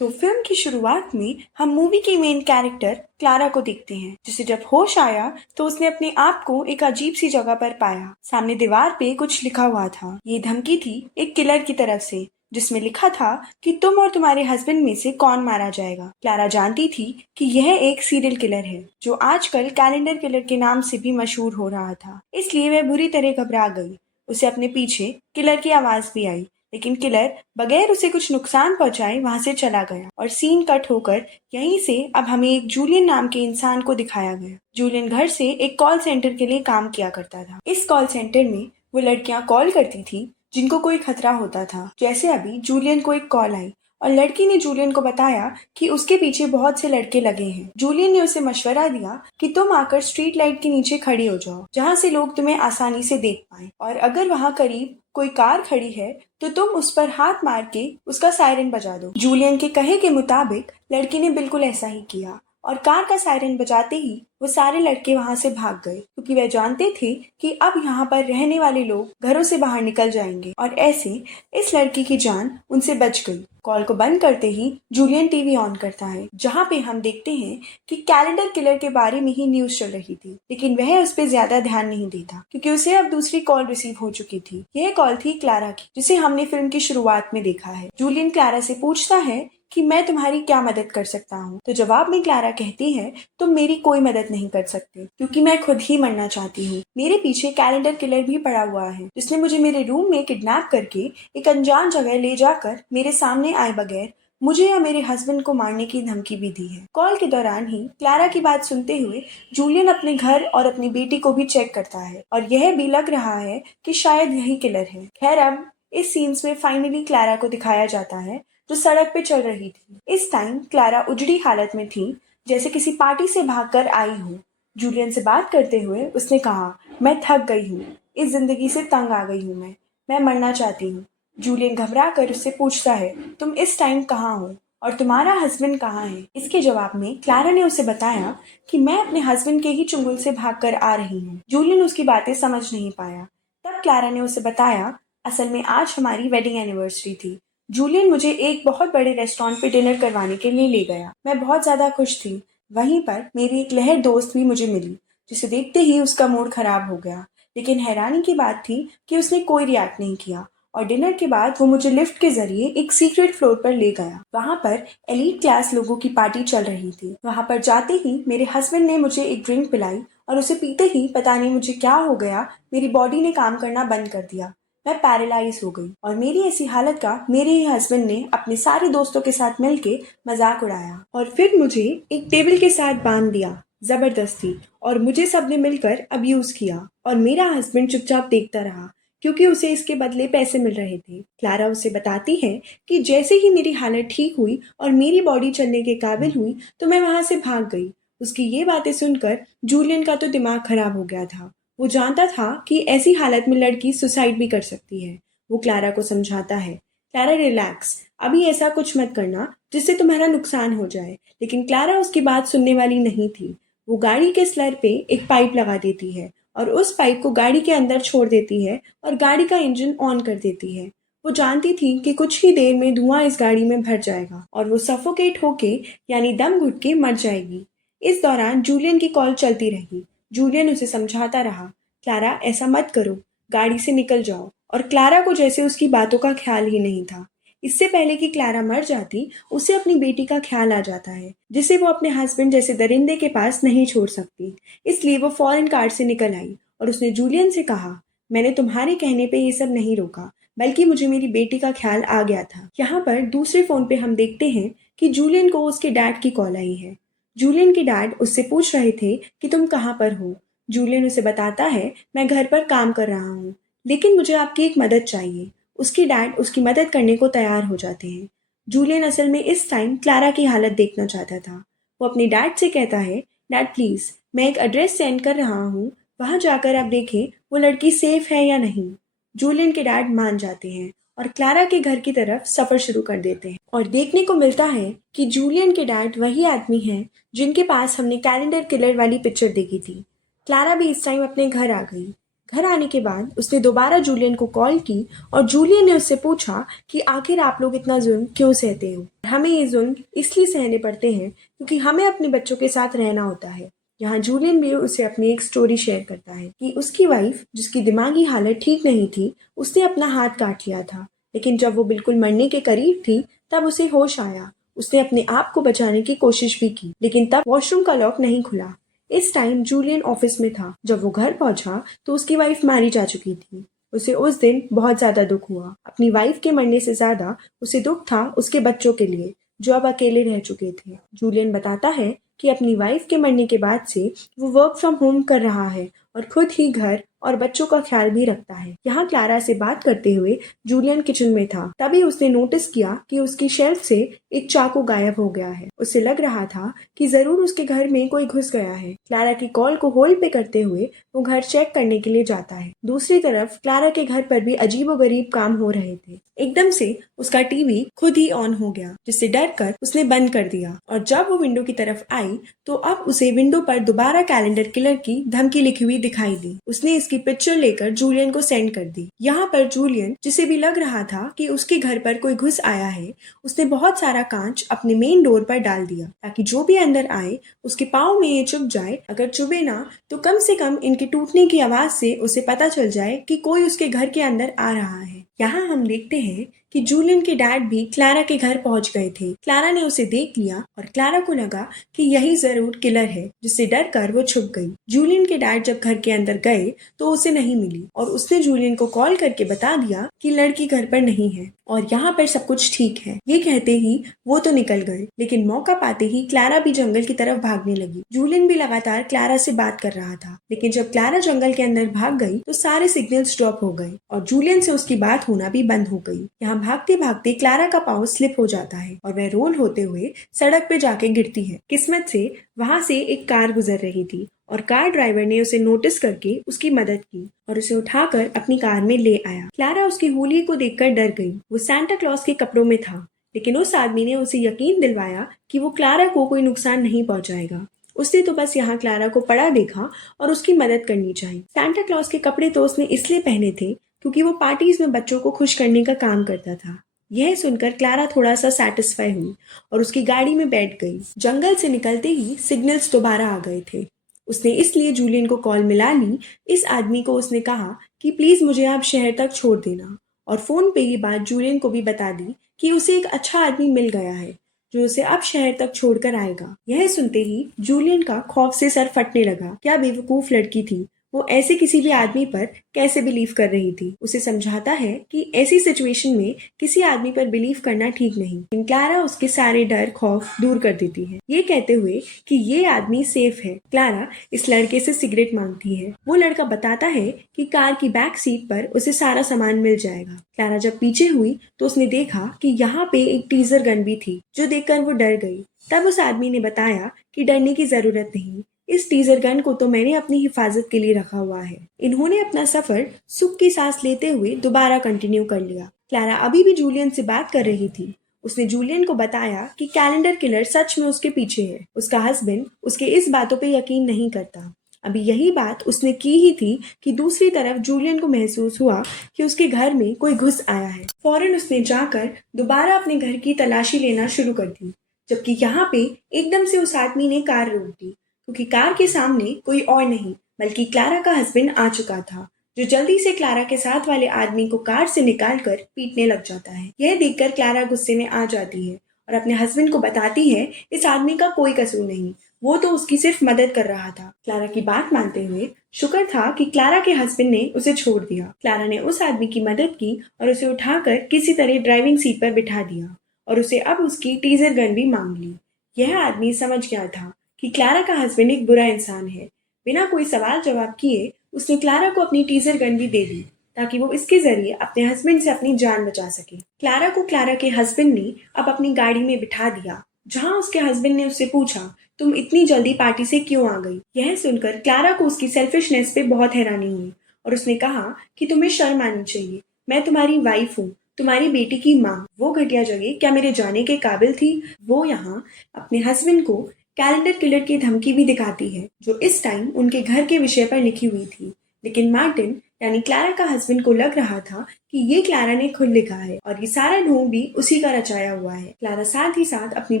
तो फिल्म की शुरुआत में हम मूवी की मेन कैरेक्टर क्लारा को देखते हैं, जिसे जब होश आया तो उसने अपने आप को एक अजीब सी जगह पर पाया। सामने दीवार पे कुछ लिखा हुआ था। ये धमकी थी एक किलर की तरफ से, जिसमें लिखा था कि तुम और तुम्हारे हस्बैंड में से कौन मारा जाएगा। क्लारा जानती थी कि यह एक सीरियल किलर है, जो आजकल कैलेंडर किलर के नाम से भी मशहूर हो रहा था। इसलिए वह बुरी तरह घबरा गई। उसे अपने पीछे किलर की आवाज भी आई, लेकिन किलर बगैर उसे कुछ नुकसान पहुंचाए वहां से चला गया। और सीन कट होकर यहीं से अब हमें एक जूलियन नाम के इंसान को दिखाया गया। जूलियन घर से एक कॉल सेंटर के लिए काम किया करता था। इस कॉल सेंटर में वो लड़कियां कॉल करती थी जिनको कोई खतरा होता था। जैसे अभी जूलियन को एक कॉल आई और लड़की ने जूलियन को बताया कि उसके पीछे बहुत से लड़के लगे हैं। जूलियन ने उसे मशवरा दिया कि तुम आकर स्ट्रीट लाइट के नीचे खड़ी हो जाओ, जहाँ से लोग तुम्हें आसानी से देख पाएं, और अगर वहाँ करीब कोई कार खड़ी है तो तुम उस पर हाथ मार के उसका सायरन बजा दो। जूलियन के कहे के मुताबिक लड़की ने बिल्कुल ऐसा ही किया और कार का सायरन बजाते ही वो सारे लड़के वहां से भाग गए, क्योंकि वह जानते थे कि अब यहाँ पर रहने वाले लोग घरों से बाहर निकल जाएंगे। और ऐसे इस लड़की की जान उनसे बच गई। कॉल को बंद करते ही जूलियन टीवी ऑन करता है, जहाँ पे हम देखते हैं कि कैलेंडर किलर के बारे में ही न्यूज चल रही थी, लेकिन वह उस पर ज्यादा ध्यान नहीं देता क्योंकि उसे अब दूसरी कॉल रिसीव हो चुकी थी। यह कॉल थी क्लारा की, जिसे हमने फिल्म की शुरुआत में देखा है। जूलियन क्लारा से पूछता है कि मैं तुम्हारी क्या मदद कर सकता हूँ। तो जवाब में क्लारा कहती है, तुम मेरी कोई मदद नहीं कर सकते, क्योंकि मैं खुद ही मरना चाहती हूँ। मेरे पीछे कैलेंडर किलर भी पड़ा हुआ है, जिसने मुझे मेरे रूम में किडनैप करके एक अनजान जगह ले जाकर मेरे सामने आए बगैर मुझे या मेरे हस्बैंड को मारने की धमकी भी दी है। कॉल के दौरान ही क्लारा की बात सुनते हुए जूलियन अपने घर और अपनी बेटी को भी चेक करता है, और यह भी लग रहा है कि शायद यही किलर है। खैर, अब इस सीन्स में फाइनली क्लारा को दिखाया जाता है, जो सड़क पे चल रही थी। इस टाइम क्लारा उजड़ी हालत में थी, जैसे किसी पार्टी से भागकर आई हो। जूलियन से बात करते हुए उसने कहा, मैं थक गई हूँ, इस जिंदगी से तंग आ गई हूँ, मैं मरना चाहती हूँ। जूलियन घबरा कर उससे पूछता है, तुम इस टाइम कहाँ हो और तुम्हारा हस्बैंड कहाँ है? इसके जवाब में क्लारा ने उसे बताया कि मैं अपने हस्बैंड के ही चुंगल से भागकर आ रही हूँ। जूलियन उसकी बातें समझ नहीं पाया। तब क्लारा ने उसे बताया, असल में आज हमारी वेडिंग एनिवर्सरी थी। जूलियन मुझे एक बहुत बड़े रेस्टोरेंट पे डिनर करवाने के लिए ले गया। मैं बहुत ज्यादा खुश थी। वहीं पर मेरी एक लहर दोस्त भी मुझे मिली, जिसे देखते ही उसका मूड खराब हो गया। लेकिन हैरानी की बात थी कि उसने कोई रिएक्ट नहीं किया, और डिनर के बाद वो मुझे लिफ्ट के जरिए एक सीक्रेट फ्लोर पर ले गया। वहाँ पर एलीट क्लास लोगों की पार्टी चल रही थी। वहाँ पर जाते ही मेरे हस्बैंड ने मुझे एक ड्रिंक पिलाई, और उसे पीते ही पता नहीं मुझे क्या हो गया, मेरी बॉडी ने काम करना बंद कर दिया। मैं पैरालाइज हो गई, और मेरी ऐसी हालत का मेरे ही हस्बैंड ने अपने सारे दोस्तों के साथ मिलके मजाक उड़ाया, और फिर मुझे एक टेबल के साथ बांध दिया जबरदस्ती, और मुझे सबने मिलकर अब्यूज किया। और मेरा हस्बैंड चुपचाप देखता रहा, क्योंकि उसे इसके बदले पैसे मिल रहे थे। क्लारा उसे बताती है कि जैसे ही मेरी हालत ठीक हुई और मेरी बॉडी चलने के काबिल हुई तो मैं वहां से भाग गई। उसकी ये बातें सुनकर जूलियन का तो दिमाग खराब हो गया था। वो जानता था कि ऐसी हालत में लड़की सुसाइड भी कर सकती है। वो क्लारा को समझाता है, क्लारा रिलैक्स, अभी ऐसा कुछ मत करना जिससे तुम्हारा नुकसान हो जाए। लेकिन क्लारा उसकी बात सुनने वाली नहीं थी। वो गाड़ी के स्लर पे एक पाइप लगा देती है और उस पाइप को गाड़ी के अंदर छोड़ देती है और गाड़ी का इंजन ऑन कर देती है। वो जानती थी कि कुछ ही देर में धुआं इस गाड़ी में भर जाएगा और वो सफोकेट होके यानी दम घुट के मर जाएगी। इस दौरान जूलियन की कॉल चलती रही। जूलियन उसे समझाता रहा, क्लारा ऐसा मत करो, गाड़ी से निकल जाओ। और क्लारा को जैसे उसकी बातों का ख्याल ही नहीं था। इससे पहले कि क्लारा मर जाती, उसे अपनी बेटी का ख्याल आ जाता है, जिसे वो अपने हस्बैंड जैसे दरिंदे के पास नहीं छोड़ सकती। इसलिए वो फौरन कार से निकल आई और उसने जूलियन से कहा, मैंने तुम्हारे कहने पे ये सब नहीं रोका, बल्कि मुझे मेरी बेटी का ख्याल आ गया था। यहाँ पर दूसरे फोन पे हम देखते हैं कि जूलियन को उसके डैड की कॉल आई है। जूलियन के डैड उससे पूछ रहे थे कि तुम कहाँ पर हो। जूलियन उसे बताता है, मैं घर पर काम कर रहा हूँ, लेकिन मुझे आपकी एक मदद चाहिए। उसकी डैड उसकी मदद करने को तैयार हो जाते हैं। जूलियन असल में इस टाइम क्लारा की हालत देखना चाहता था। वो अपने डैड से कहता है, डैड प्लीज, मैं एक एड्रेस सेंड कर रहा हूँ, वहां जाकर आप देखें वो लड़की सेफ है या नहीं। जूलियन के डैड मान जाते हैं और क्लारा के घर की तरफ सफर शुरू कर देते हैं, और देखने को मिलता है कि जूलियन के डैड वही आदमी हैं जिनके पास हमने कैलेंडर किलर वाली पिक्चर देखी थी। क्लारा भी इस टाइम अपने घर आ गई। घर आने के बाद उसने दोबारा जूलियन को कॉल की और जूलियन ने उससे पूछा कि आखिर आप लोग इतना जुल्म क्यों सहते हो। हमें ये जुल्म इसलिए सहने पड़ते हैं क्योंकि हमें अपने बच्चों के साथ रहना होता है। यहाँ जूलियन भी उसे अपनी एक स्टोरी शेयर करता है कि उसकी वाइफ, जिसकी दिमागी हालत ठीक नहीं थी, उसने अपना हाथ काट लिया था, लेकिन जब वो बिल्कुल मरने के करीब थी तब उसे होश आया। उसने अपने आप को बचाने की कोशिश भी की, लेकिन तब वॉशरूम का लॉक नहीं खुला। इस टाइम जूलियन ऑफिस में था। जब वो घर पहुंचा तो उसकी वाइफ मारी जा चुकी थी। उसे उस दिन बहुत ज्यादा दुख हुआ। अपनी वाइफ के मरने से ज्यादा उसे दुख था उसके बच्चों के लिए, जो अब अकेले रह चुके थे। जूलियन बताता है कि अपनी वाइफ के मरने के बाद से वो वर्क फ्रॉम होम कर रहा है और खुद ही घर और बच्चों का ख्याल भी रखता है। यहाँ क्लारा से बात करते हुए जूलियन किचन में था। तभी उसने नोटिस किया कि उसकी शेल्फ से एक चाकू गायब हो गया है। उसे लग रहा था कि जरूर उसके घर में कोई घुस गया है। क्लारा की कॉल को होल्ड पे करते हुए वो घर चेक करने के लिए जाता है। दूसरी तरफ क्लारा के घर पर भी अजीबोगरीब काम हो रहे थे। एकदम से उसका टीवी खुद ही ऑन हो गया, जिससे डर कर उसने बंद कर दिया और जब वो विंडो की तरफ आई तो अब उसे विंडो पर दोबारा कैलेंडर किलर की धमकी लिखी हुई दिखाई दी। उसने इसकी पिक्चर लेकर जूलियन को सेंड कर दी। यहाँ पर जूलियन, जिसे भी लग रहा था कि उसके घर पर कोई घुस आया है, उसने बहुत सारा कांच अपने मेन डोर पर डाल दिया ताकि जो भी अंदर आए उसके पाँव में ये चुभ जाए। अगर चुभे ना तो कम से कम इनके टूटने की आवाज से उसे पता चल जाए कि कोई उसके घर के अंदर आ रहा है। यहाँ हम देखते हैं कि जूलियन के डैड भी क्लारा के घर पहुंच गए थे। क्लारा ने उसे देख लिया और क्लारा को लगा कि यही जरूर किलर है, जिससे डर कर वो छुप गई। जूलियन के डैड जब घर के अंदर गए तो उसे नहीं मिली और उसने जूलियन को कॉल करके बता दिया कि लड़की घर पर नहीं है और यहाँ पर सब कुछ ठीक है। ये कहते ही वो तो निकल गए, लेकिन मौका पाते ही क्लारा भी जंगल की तरफ भागने लगी। जूलियन भी लगातार क्लारा से बात कर रहा था, लेकिन जब क्लारा जंगल के अंदर भाग गई तो सारे सिग्नल्स ड्रॉप हो गए और जूलियन से उसकी बात होना भी बंद हो गई। यहाँ भागते भागते क्लारा का पाँव स्लिप हो जाता है और वह रोल होते हुए सड़क पे जाके गिरती है। किस्मत से वहाँ से एक कार गुजर रही थी और कार ड्राइवर ने उसे नोटिस करके उसकी मदद की और उसे उठाकर अपनी कार में ले आया। क्लारा उसकी होली को देखकर डर गई। वो सांता क्लॉज के कपड़ों में था, लेकिन उस आदमी ने उसे यकीन दिलवाया कि वो क्लारा को कोई नुकसान नहीं पहुंचाएगा। उसने तो बस यहाँ क्लारा को पड़ा देखा और उसकी मदद करनी चाहिए। सांता क्लॉज के कपड़े तो उसने इसलिए पहने थे क्योंकि वो पार्टीज में बच्चों को खुश करने का काम करता था। यह सुनकर क्लारा थोड़ा सा सेटिस्फाई हुई और उसकी गाड़ी में बैठ गई। जंगल से निकलते ही सिग्नल्स दोबारा आ गए थे। उसने इसलिए जूलियन को कॉल मिला ली। इस आदमी को उसने कहा कि प्लीज मुझे आप शहर तक छोड़ देना और फोन पे ये बात जूलियन को भी बता दी कि उसे एक अच्छा आदमी मिल गया है जो उसे अब शहर तक छोड़कर आएगा। यह सुनते ही जूलियन का खौफ से सर फटने लगा। क्या बेवकूफ लड़की थी, वो ऐसे किसी भी आदमी पर कैसे बिलीव कर रही थी। उसे समझाता है कि ऐसी सिचुएशन में किसी आदमी पर बिलीव करना ठीक नहीं, लेकिन क्लारा उसके सारे डर खौफ दूर कर देती है, ये कहते हुए कि ये आदमी सेफ है। क्लारा इस लड़के से सिगरेट मांगती है। वो लड़का बताता है कि कार की बैक सीट पर उसे सारा सामान मिल जाएगा। क्लारा जब पीछे हुई तो उसने देखा कि यहाँ पे एक टीजर गन भी थी, जो देखकर वो डर गई। तब उस आदमी ने बताया कि डरने की जरूरत नहीं, इस टीजर गन को तो मैंने अपनी हिफाजत के लिए रखा हुआ है। इन्होंने अपना सफर सुख की सांस लेते हुए दोबारा कंटिन्यू कर लिया। क्लारा अभी भी जूलियन से बात कर रही थी। उसने जूलियन को बताया कि कैलेंडर किलर सच में उसके पीछे है। उसका हस्बैंड उसके इस बातों पे यकीन नहीं करता। अभी यही बात उसने की ही थी कि दूसरी तरफ जूलियन को महसूस हुआ कि उसके घर में कोई घुस आया है। फौरन उसने जाकर दोबारा अपने घर की तलाशी लेना शुरू कर दी, जबकि यहाँ पे एकदम से उस आदमी ने कार रोक दी, क्योंकि कार के सामने कोई और नहीं बल्कि क्लारा का हस्बैंड आ चुका था, जो जल्दी से क्लारा के साथ वाले आदमी को कार से निकालकर पीटने लग जाता है। यह देखकर क्लारा गुस्से में आ जाती है और अपने हस्बैंड को बताती है इस आदमी का कोई कसूर नहीं, वो तो उसकी सिर्फ मदद कर रहा था। क्लारा की बात मानते हुए शुक्र था कि क्लारा के हस्बैंड ने उसे छोड़ दिया। क्लारा ने उस आदमी की मदद की और उसे उठाकर किसी तरह ड्राइविंग सीट पर बिठा दिया और उसे अब उसकी टीजर गन भी मांग ली। यह आदमी समझ गया था कि क्लारा का हस्बैंड एक बुरा इंसान है। बिना कोई सवाल जवाब किए उसने क्लारा को अपनी टीजर गन भी दे दी ताकि वो इसके जरिए अपने हस्बैंड से अपनी जान बचा सके। क्लारा को क्लारा के हस्बैंड ने अब अपनी गाड़ी में बिठा दिया, जहां उसके हस्बैंड ने उससे पूछा तुम इतनी जल्दी पार्टी से क्यों आ गई। यह सुनकर क्लारा को उसकी सेल्फिशनेस पे बहुत हैरानी हुई और उसने कहा कि तुम्हें शर्म आनी चाहिए, मैं तुम्हारी वाइफ हूँ, तुम्हारी बेटी की माँ। वो घटिया जगह क्या मेरे जाने के काबिल थी। वो यहाँ अपने हस्बैंड को कैलेंडर किलर की धमकी भी दिखाती है, जो इस टाइम उनके घर के विषय पर लिखी हुई थी। लेकिन मार्टिन यानी क्लारा का हस्बैंड को लग रहा था कि ये क्लारा ने खुद लिखा है और ये सारा ढोंग भी उसी का रचाया हुआ है। क्लारा साथ ही साथ अपनी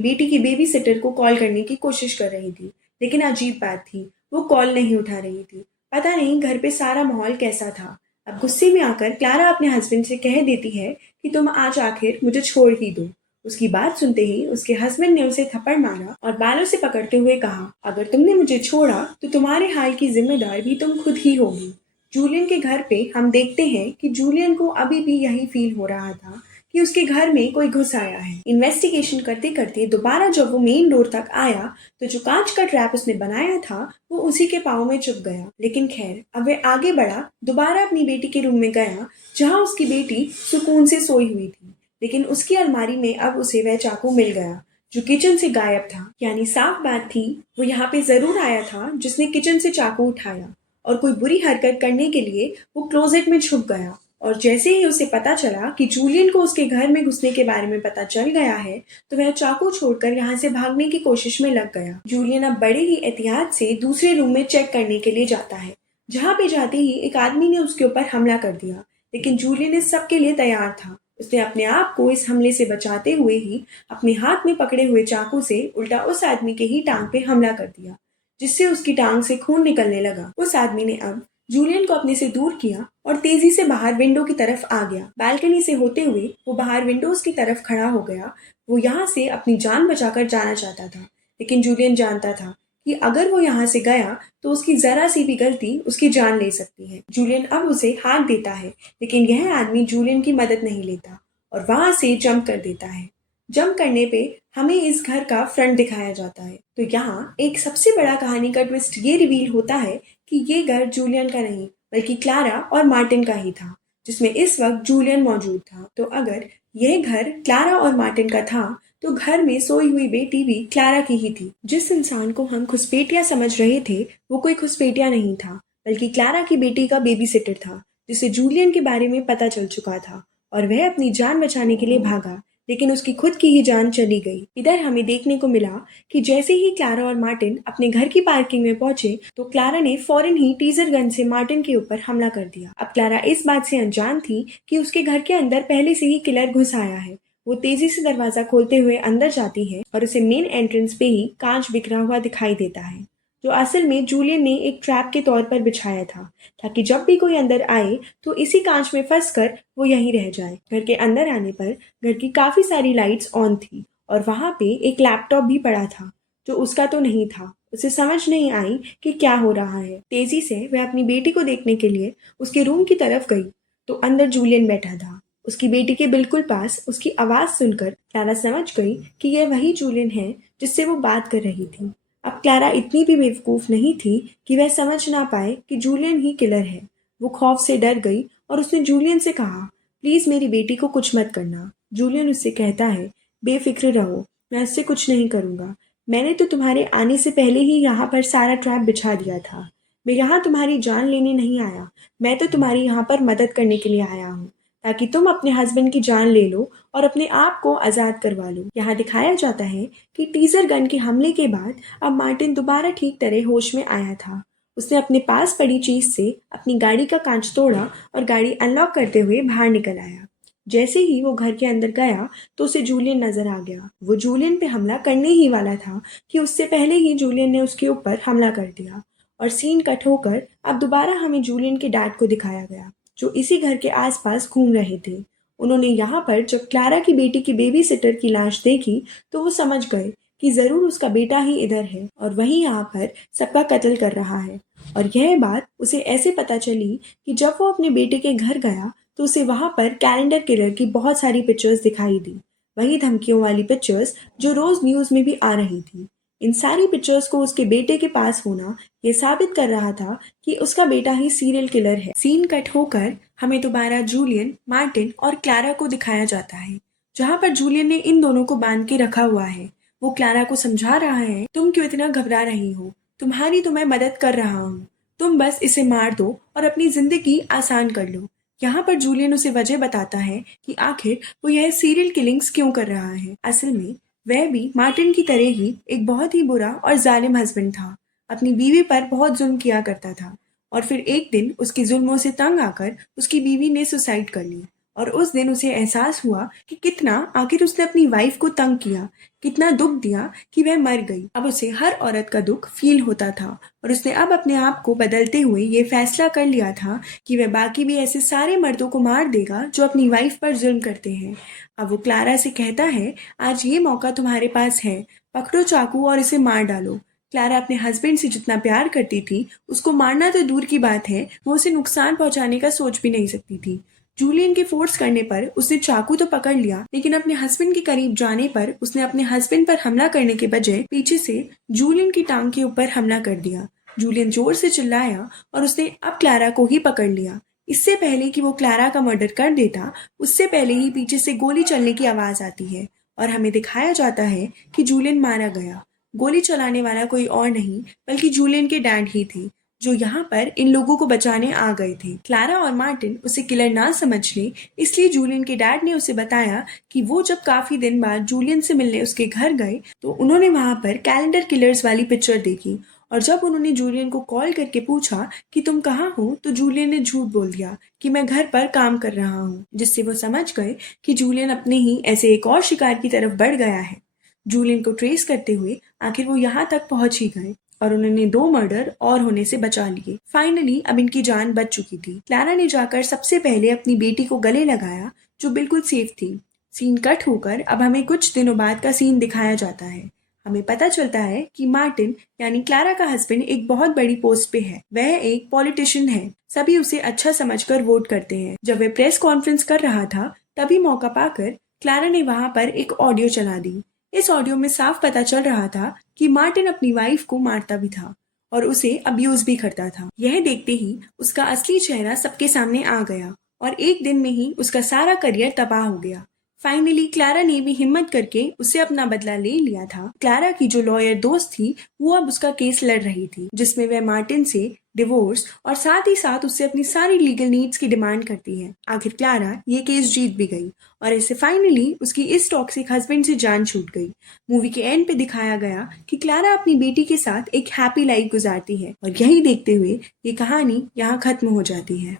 बेटी की बेबी सिटर को कॉल करने की कोशिश कर रही थी, लेकिन अजीब बात थी, वो कॉल नहीं उठा रही थी। पता नहीं घर पे सारा माहौल कैसा था। अब गुस्से में आकर क्लारा अपने हस्बैंड से कह देती है कि तुम आज आखिर मुझे छोड़ ही दो। उसकी बात सुनते ही उसके हस्बैंड ने उसे थप्पड़ मारा और बालों से पकड़ते हुए कहा, अगर तुमने मुझे छोड़ा तो तुम्हारे हाल की जिम्मेदार भी तुम खुद ही होगी। जूलियन के घर पे हम देखते हैं कि जूलियन को अभी भी यही फील हो रहा था कि उसके घर में कोई घुस आया है। इन्वेस्टिगेशन करते करते दोबारा जब वो मेन डोर तक आया तो जो कांच का ट्रैप उसने बनाया था वो उसी के पाँव में चुभ गया। लेकिन खैर, अब वह आगे बढ़ा, दोबारा अपनी बेटी के रूम में गया जहाँ उसकी बेटी सुकून से सोई हुई थी। लेकिन उसकी अलमारी में अब उसे वह चाकू मिल गया जो किचन से गायब था। यानी साफ बात थी, वो यहाँ पे जरूर आया था जिसने किचन से चाकू उठाया और कोई बुरी हरकत करने के लिए वो क्लोजेट में छुप गया। और जैसे ही उसे पता चला कि जूलियन को उसके घर में घुसने के बारे में पता चल गया है तो वह चाकू छोड़कर यहाँ से भागने की कोशिश में लग गया। जूलियन अब बड़े ही एहतियात से दूसरे रूम में चेक करने के लिए जाता है, जहाँ पे जाते ही एक आदमी ने उसके ऊपर हमला कर दिया। लेकिन जूलियन इस सब के लिए तैयार था। उसने अपने आप को इस हमले से बचाते हुए ही अपने हाथ में पकड़े हुए चाकू से उल्टा उस आदमी के ही टांग पे हमला कर दिया, जिससे उसकी टांग से खून निकलने लगा। उस आदमी ने अब जूलियन को अपने से दूर किया और तेजी से बाहर विंडो की तरफ आ गया। बालकनी से होते हुए वो बाहर विंडोज की तरफ खड़ा हो गया। वो यहाँ से अपनी जान बचाकर जाना चाहता था, लेकिन जूलियन जानता था कि अगर वो यहाँ से गया तो उसकी जरा सी भी गलती उसकी जान ले सकती है। जूलियन अब उसे हाथ देता है, लेकिन यह आदमी जूलियन की मदद नहीं लेता और वहां से जंप कर देता है। जंप करने पे हमें इस घर का फ्रंट दिखाया जाता है। तो यहाँ एक सबसे बड़ा कहानी का ट्विस्ट ये रिवील होता है कि ये घर जूलियन का नहीं बल्कि क्लारा और मार्टिन का ही था, जिसमें इस वक्त जूलियन मौजूद था। तो अगर यह घर क्लारा और मार्टिन का था तो घर में सोई हुई बेटी भी क्लारा की ही थी। जिस इंसान को हम घुसपैठिया समझ रहे थे वो कोई घुसपैठिया नहीं था, बल्कि क्लारा की बेटी का बेबी सिटर था, जिसे जूलियन के बारे में पता चल चुका था और वह अपनी जान बचाने के लिए भागा, लेकिन उसकी खुद की ही जान चली गई। इधर हमें देखने को मिला कि जैसे ही क्लारा और मार्टिन अपने घर की पार्किंग में पहुंचे तो क्लारा ने फौरन ही टीजर गन से मार्टिन के ऊपर हमला कर दिया। अब क्लारा इस बात से अनजान थी कि उसके घर के अंदर पहले से ही किलर घुस आया है। वो तेजी से दरवाजा खोलते हुए अंदर जाती है और उसे मेन एंट्रेंस पे ही कांच बिखरा हुआ दिखाई देता है, जो असल में जूलियन ने एक ट्रैप के तौर पर बिछाया था, ताकि जब भी कोई अंदर आए तो इसी कांच में फंसकर वो यहीं रह जाए। घर के अंदर आने पर घर की काफी सारी लाइट्स ऑन थी और वहां पे एक लैपटॉप भी पड़ा था जो उसका तो नहीं था। उसे समझ नहीं आई कि क्या हो रहा है। तेजी से वह अपनी बेटी को देखने के लिए उसके रूम की तरफ गई तो अंदर जूलियन बैठा था। उसकी बेटी के बिल्कुल पास उसकी आवाज सुनकर क्लारा समझ गई कि यह वही जूलियन है जिससे वो बात कर रही थी। अब क्लारा इतनी भी बेवकूफ नहीं थी कि वह समझ ना पाए कि जूलियन ही किलर है। वो खौफ से डर गई और उसने जूलियन से कहा, प्लीज मेरी बेटी को कुछ मत करना। जूलियन उससे कहता है, बेफिक्र रहो, मैं उससे कुछ नहीं करूंगा। मैंने तो तुम्हारे आने से पहले ही यहाँ पर सारा ट्रैप बिछा दिया था। मैं यहाँ तुम्हारी जान लेने नहीं आया, मैं तो तुम्हारी यहाँ पर मदद करने के लिए आया हूँ, ताकि तुम अपने हस्बैंड की जान ले लो और अपने आप को आजाद करवा लो। यहाँ दिखाया जाता है कि टीजर गन के हमले के बाद अब मार्टिन दोबारा ठीक तरह होश में आया था। उसने अपने पास पड़ी चीज से अपनी गाड़ी का कांच तोड़ा और गाड़ी अनलॉक करते हुए बाहर निकल आया। जैसे ही वो घर के अंदर गया तो उसे जूलियन नजर आ गया। वो जूलियन पे हमला करने ही वाला था कि उससे पहले ही जूलियन ने उसके ऊपर हमला कर दिया और सीन कट होकर अब दोबारा हमें जूलियन के डैड को दिखाया गया, जो इसी घर के आसपास घूम रहे थे। उन्होंने यहाँ पर जब क्लारा की बेटी की बेबी सिटर की लाश देखी तो वो समझ गए कि जरूर उसका बेटा ही इधर है और वही यहाँ पर सबका कत्ल कर रहा है। और यह बात उसे ऐसे पता चली कि जब वो अपने बेटे के घर गया तो उसे वहां पर कैलेंडर किलर की बहुत सारी पिक्चर्स दिखाई दी, वही धमकियों वाली पिक्चर्स जो रोज न्यूज में भी आ रही थी। इन सारी पिक्चर्स को उसके बेटे के पास होना ये साबित कर रहा था कि उसका बेटा ही सीरियल किलर है। सीन कट होकर हमें दोबारा जूलियन, मार्टिन और क्लारा को दिखाया जाता है, जहाँ पर जूलियन ने इन दोनों को बांध के रखा हुआ है। वो क्लारा को समझा रहा है, तुम क्यों इतना घबरा रही हो, तुम्हारी तो मैं मदद कर रहा हूँ, तुम बस इसे मार दो और अपनी जिंदगी आसान कर लो। यहाँ पर जूलियन उसे वजह बताता है कि आखिर वो यह सीरियल किलिंग्स क्यों कर रहा है। असल में वह भी मार्टिन की तरह ही एक बहुत ही बुरा और जालिम हस्बैंड था। अपनी बीवी पर बहुत जुल्म किया करता था और फिर एक दिन उसके जुल्मों से तंग आकर उसकी बीवी ने सुसाइड कर ली। और उस दिन उसे एहसास हुआ कि कितना आखिर उसने अपनी वाइफ को तंग किया, कितना दुख दिया कि वह मर गई। अब उसे हर औरत का दुख फील होता था और उसने अब अपने आप को बदलते हुए ये फैसला कर लिया था कि वह बाकी भी ऐसे सारे मर्दों को मार देगा जो अपनी वाइफ पर जुल्म करते हैं। अब वो क्लारा से कहता है, आज ये मौका तुम्हारे पास है, पकड़ो चाकू और इसे मार डालो। क्लारा अपने हस्बैंड से जितना प्यार करती थी, उसको मारना तो दूर की बात है, वो उसे नुकसान पहुंचाने का सोच भी नहीं सकती थी। जूलियन के फोर्स करने पर उसने चाकू तो पकड़ लिया, लेकिन अपने हस्बैंड के करीब जाने पर उसने अपने हस्बैंड पर हमला करने के बजाय पीछे से जूलियन की टांग के ऊपर हमला कर दिया। जूलियन जोर से चिल्लाया और उसने अब क्लारा को ही पकड़ लिया। इससे पहले कि वो क्लारा का मर्डर कर देता, उससे पहले ही पीछे से गोली चलने की आवाज आती है और हमें दिखाया जाता है कि जूलियन मारा गया। गोली चलाने वाला कोई और नहीं बल्कि जूलियन के डैड ही थे, जो यहाँ पर इन लोगों को बचाने आ गए थे। क्लारा और मार्टिन उसे किलर ना समझ ले, इसलिए जूलियन के डैड ने उसे बताया कि वो जब काफी दिन बाद जूलियन से मिलने उसके घर गए तो उन्होंने वहां पर कैलेंडर किलर्स वाली पिक्चर देखी। और जब उन्होंने जूलियन को कॉल करके पूछा कि तुम कहाँ हो, तो जूलियन ने झूठ बोल दिया कि मैं घर पर काम कर रहा हूँ, जिससे वो समझ गए कि जूलियन अपने ही ऐसे एक और शिकार की तरफ बढ़ गया है। जूलियन को ट्रेस करते हुए आखिर वो यहाँ तक पहुंच ही गए और उन्होंने 2 मर्डर और होने से बचा लिए। फाइनली अब इनकी जान बच चुकी थी। क्लारा ने जाकर सबसे पहले अपनी बेटी को गले लगाया, जो बिल्कुल सेफ थी। सीन कट होकर अब हमें कुछ दिनों बाद का सीन दिखाया जाता है। हमें पता चलता है कि मार्टिन यानी क्लारा का हस्बैंड एक बहुत बड़ी पोस्ट पे है। वह एक पॉलिटिशियन है। सभी उसे अच्छा समझकर वोट करते हैं। जब वह प्रेस कॉन्फ्रेंस कर रहा था, तभी मौका पाकर क्लारा ने वहां पर एक ऑडियो चला दी। इस ऑडियो में साफ पता चल रहा था कि मार्टिन अपनी वाइफ को मारता भी था और उसे अब्यूज भी करता था। यह देखते ही उसका असली चेहरा सबके सामने आ गया और एक दिन में ही उसका सारा करियर तबाह हो गया। फाइनली क्लारा ने भी हिम्मत करके उससे अपना बदला ले लिया था। क्लारा की जो लॉयर दोस्त थी, वो अब उसका केस लड़ रही थी, जिसमें वह मार्टिन से डिवोर्स और साथ ही साथ उससे अपनी सारी लीगल नीड्स की डिमांड करती है। आखिर क्लारा ये केस जीत भी गई और इससे फाइनली उसकी इस टॉक्सिक हस्बैंड से जान छूट गई। मूवी के एंड पे दिखाया गया कि क्लारा अपनी बेटी के साथ एक हैप्पी लाइफ गुजारती है और यही देखते हुए ये कहानी यहाँ खत्म हो जाती है।